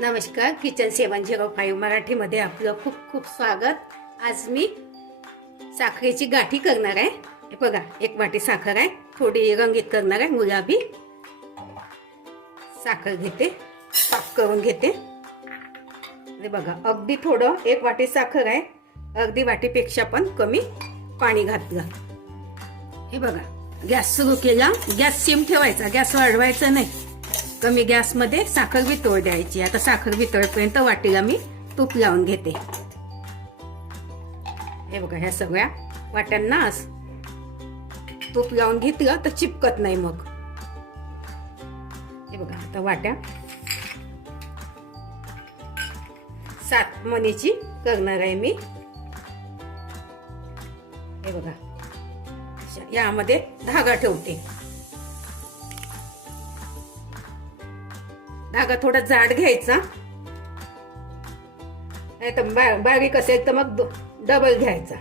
नमस्कार किचन सेवन zero five मराठीमध्ये आपलं खूप खूप स्वागत. आज मी साखरेची गाठी करणार आहे. हे बघा एक वाटी साखर आहे थोडी रंगीत करणार आहे गुलाबी. साखर घेते पाक करून घेते. हे बघा अगदी थोडं एक वाटी साखर आहे अगदी वाटीपेक्षा पण कमी पाणी घातलं. हे बघा गॅस सुरू केला गॅस सिम ठेवायचा गॅस वाढवायचा नाही. कमी गॅसमध्ये साखर वितळ द्यायची. आता साखर वितळपर्यंत वाटीला मी तूप लावून घेते. हे बघा ह्या सगळ्या वाट्यांना तूप लावून घेतलं तर चिपकत नाही मग. हे बघा आता वाट्या सात मनीची करणार आहे मी. हे बघा यामध्ये धागा ठेवते. धागा थोडा जाड घ्यायचा. नाही तर बा- बारीक असेल तर मग डबल घ्यायचा.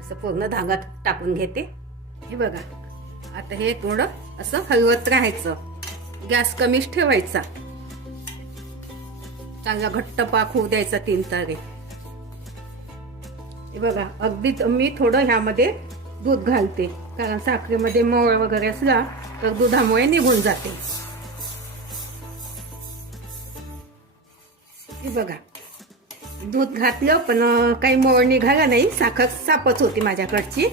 असं पूर्ण धागा टाकून घेते. हे बघा. आता हे थोडं असं हलवत राहायचं. गॅस कमीच ठेवायचा. चांगला घट्ट पाक होऊ द्यायचा तीन तारे. हे बघा अगदी मी थोडं ह्यामध्ये दूध घालते. कारण साखरेमध्ये मळ वगैरे असला तर दुधामुळे निघून जाते. बघा. दूध घातलं पण काही मोळ निघाला नाही. साखर सापच होती माझ्याकडची.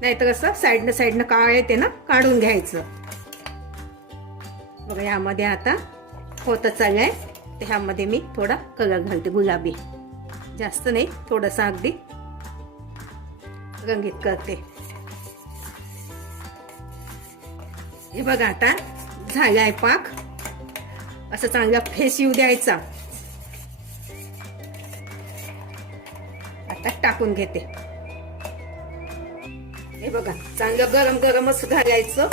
नाहीतर असं साईडनं साईडनं काळ येते ना काढून घ्यायचं. बघा यामध्ये आता होत चाललंय. तर ह्यामध्ये मी थोडा कलर घालते गुलाबी. जास्त नाही थोडंसं अगदी रंगीत करते. हे बघा आता झालाय पाक. असं चांगला फेस येऊ द्यायचा. त्यात टाकून घेते. हे बघा चांगलं गरम गरमच घालायचं.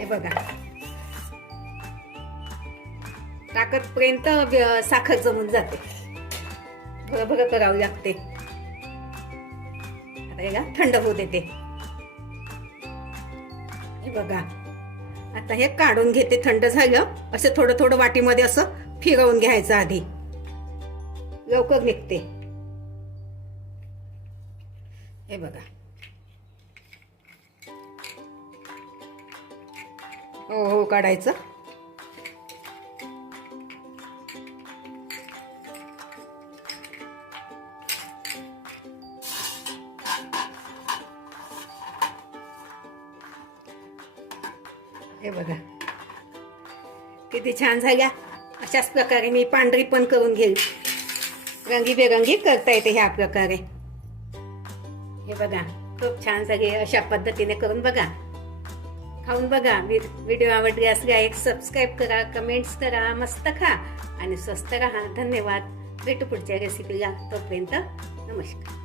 हे बघा. टाकत पर्यंत साखर जमून जाते. भर भर करावं लागते. आता हे थंड होऊ देते. हे बघा. आता हे काढून घेते थंड झालं. असं थोडं थोडं वाटीमध्ये असं फिरवून घ्यायचं आधी. लवकर निघते. हे बघा. हो हो काढायचं. हे बघा. किती छान झाल्या. अशाच प्रकारे मी पांढरी पण करून घेईल. रंगीबेरंगी करता येते ह्या प्रकारे. हे बघा खूप छान झाली अशा पद्धतीने करून बघा. खाऊन बघा. व्हिडिओ आवडल्यास लाईक सबस्क्राईब करा कमेंट्स करा मस्त खा. आणि स्वस्त राहा. धन्यवाद. भेटू पुढच्या रेसिपीला तोपर्यंत नमस्कार.